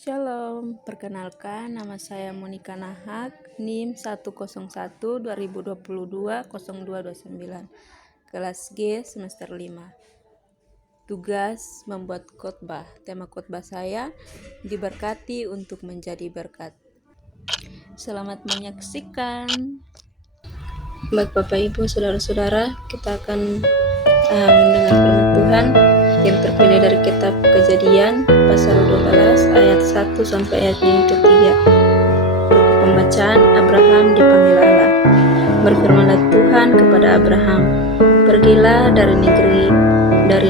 Shalom, perkenalkan nama saya Monica Nahak, NIM 101 2022 0229, kelas G semester 5. Tugas membuat khotbah. Tema khotbah saya diberkati untuk menjadi berkat. Selamat menyaksikan. Bapak Ibu, saudara-saudara, kita akan mendengar firman Tuhan yang terpilih dari kitab Kejadian pasal 12 ayat 1 sampai ayat yang ketiga. Buku pembacaan, Abraham dipanggil Allah. Berfirmanlah Tuhan kepada Abraham, pergilah dari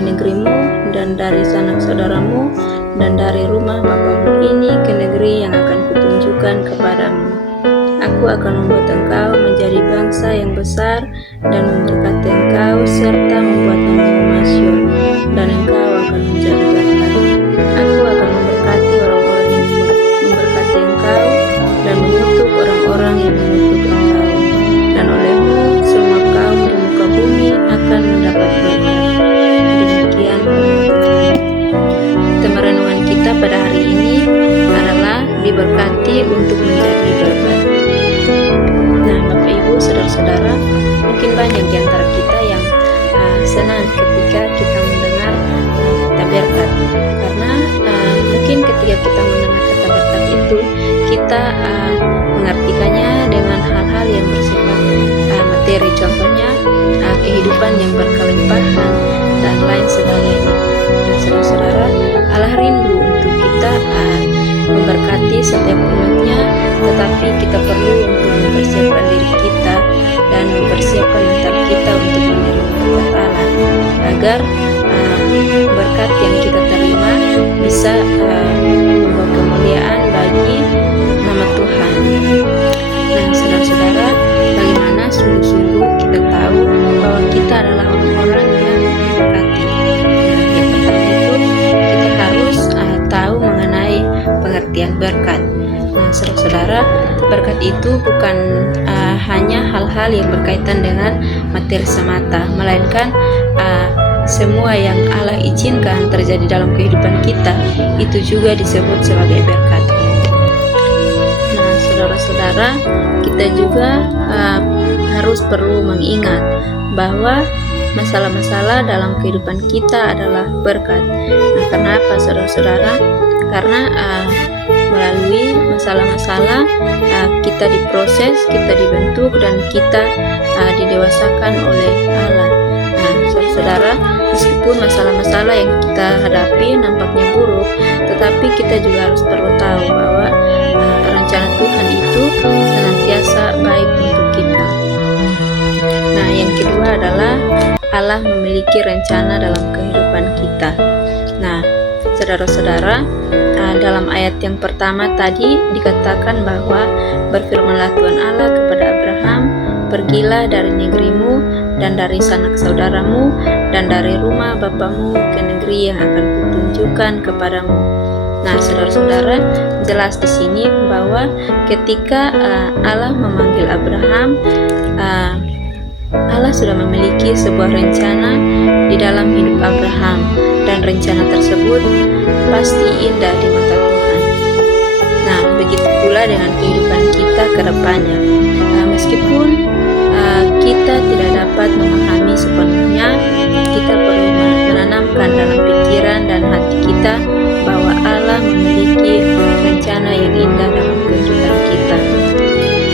negerimu dan dari sanak saudaramu dan dari rumah bapamu ini ke negeri yang akan kutunjukkan kepadamu. Aku akan membuat engkau menjadi bangsa yang besar dan memberkati engkau serta membuat namamu masyhur, dan engkau akan menjadi berkat. Aku akan memberkati orang-orang yang memberkati engkau dan mengutuk orang-orang yang mengutuk engkau, dan olehmu semua kaum di muka bumi akan mendapat berkat. Demikian Tuhan. Tema renungan kita pada hari ini adalah diberkati untuk menjadi berkat. Nah, Bapak Ibu, saudara-saudara, mungkin banyak di antara kita yang senang ketika kita mendengar kata berkat, karena mungkin ketika kita mendengar kata berkat itu kita mengartikannya dengan hal-hal yang bersifat materi, contohnya kehidupan yang berkelimpahan dan lain sebagainya. Nah, saudara-saudara, Allah rindu untuk kita memberkati setiap umatnya, tetapi kita perlu untuk mempersiapkan diri kita dan mempersiapkan mental kita untuk menerima berkat Allah, agar berkat yang kita terima bisa membawa kemuliaan bagi nama Tuhan. Nah, saudara-saudara, bagaimana sungguh-sungguh kita tahu bahwa kita adalah orang-orang yang diberkati? Nah, yang pertama itu kita harus tahu mengenai pengertian berkat. Nah, saudara-saudara, berkat itu bukan hanya hal-hal yang berkaitan dengan materi semata, melainkan semua yang Allah izinkan terjadi dalam kehidupan kita itu juga disebut sebagai berkat. Nah, saudara-saudara, kita juga harus perlu mengingat bahwa masalah-masalah dalam kehidupan kita adalah berkat. Nah, kenapa saudara-saudara? Karena melalui masalah-masalah kita diproses, kita dibentuk, dan kita didewasakan oleh Allah. Nah, saudara-saudara, meskipun masalah-masalah yang kita hadapi nampaknya buruk, tetapi kita juga harus perlu tahu bahwa rencana Tuhan itu senantiasa baik untuk kita. Nah, yang kedua adalah Allah memiliki rencana dalam kehidupan kita. Nah, saudara-saudara, dalam ayat yang pertama tadi dikatakan bahwa berfirmanlah Tuhan Allah kepada Abraham, pergilah dari negerimu dan dari sanak saudaramu dan dari rumah bapamu ke negeri yang akan kutunjukkan kepadamu. Nah, saudara-saudara, jelas di sini bahwa ketika Allah memanggil Abraham, Allah sudah memiliki sebuah rencana di dalam hidup Abraham, dan rencana tersebut pasti indah di mata Tuhan. Nah, begitu pula dengan kehidupan kita ke depannya. Meskipun kita tidak dapat memahami sepenuhnya, kita perlu menanamkan dalam pikiran dan hati kita bahwa Allah memiliki rencana yang indah dalam kehidupan kita.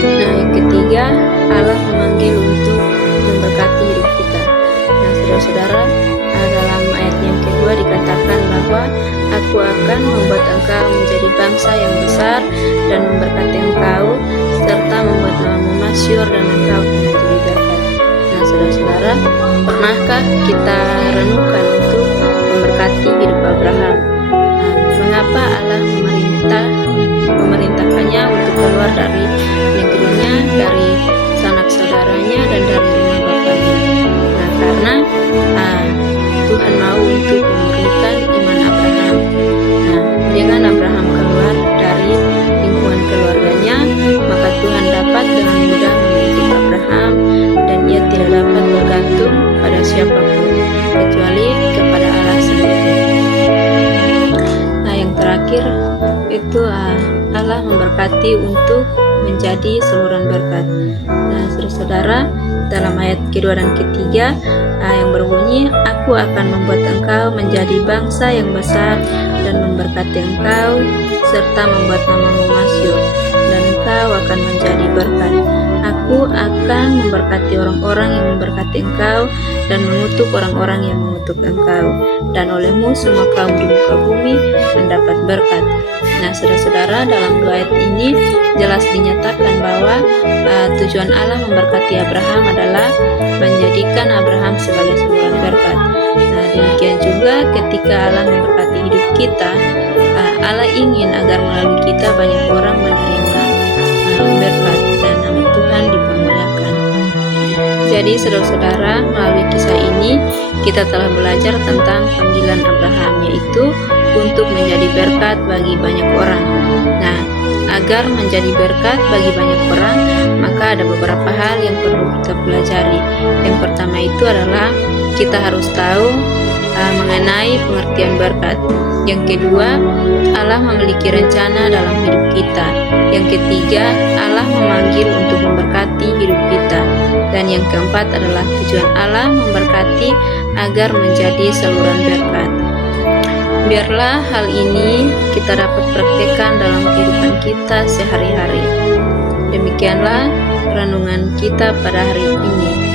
Nah, yang ketiga, Allah memanggil untuk memberkati hidup kita. Nah, saudara-saudara, dalam ayat yang kedua dikatakan bahwa aku akan membuat engkau menjadi bangsa yang besar dan memberkati engkau serta membuat namamu masyhur, dan engkau akan menjadi berkat. Nah, saudara-saudara, pernahkah kita renungkan untuk memberkati hidup Abraham? Mengapa Allah memerintahkannya untuk keluar dari negerinya, dari sanak saudaranya, dan dari rumah bapaknya? Nah, karena Tuhan mau untuk memurnikan iman Abraham. Nah, dengan Abraham keluar dari lingkungan keluarganya, maka Tuhan dapat dengan mudah memiliki Abraham, dan ia tidak dapat bergantung pada siapapun kecuali kepada Allah sendiri. Nah, yang terakhir itu Allah memberkati untuk menjadi saluran berkat. Nah, saudara-saudara, dalam ayat kedua dan ketiga yang berbunyi, aku akan membuat engkau menjadi bangsa yang besar dan memberkati engkau serta membuat namamu masyhur, dan engkau akan menjadi berkat. Aku akan memberkati orang-orang yang memberkati engkau dan mengutuk orang-orang yang mengutuk engkau, dan olehmu semua kaum di muka bumi mendapat berkat. Nah, saudara-saudara, dalam dua ayat ini jelas dinyatakan bahwa tujuan Allah memberkati Abraham adalah menjadikan Abraham sebagai saluran berkat. Nah, demikian juga ketika Allah memberkati hidup kita, Allah ingin agar melalui kita banyak orang menerima berkat dan nama Tuhan dipermuliakan. Jadi saudara-saudara, melalui kisah ini kita telah belajar tentang panggilan Abraham, yaitu untuk menjadi berkat bagi banyak orang. Nah, agar menjadi berkat bagi banyak orang, maka ada beberapa hal yang perlu kita pelajari. Yang pertama itu adalah kita harus tahu mengenai pengertian berkat. Yang kedua, Allah memiliki rencana dalam hidup kita. Yang ketiga, Allah memanggil untuk memberkati hidup kita. Dan yang keempat adalah tujuan Allah memberkati agar menjadi saluran berkat. Biarlah hal ini kita dapat praktekkan dalam kehidupan kita sehari-hari. Demikianlah renungan kita pada hari ini.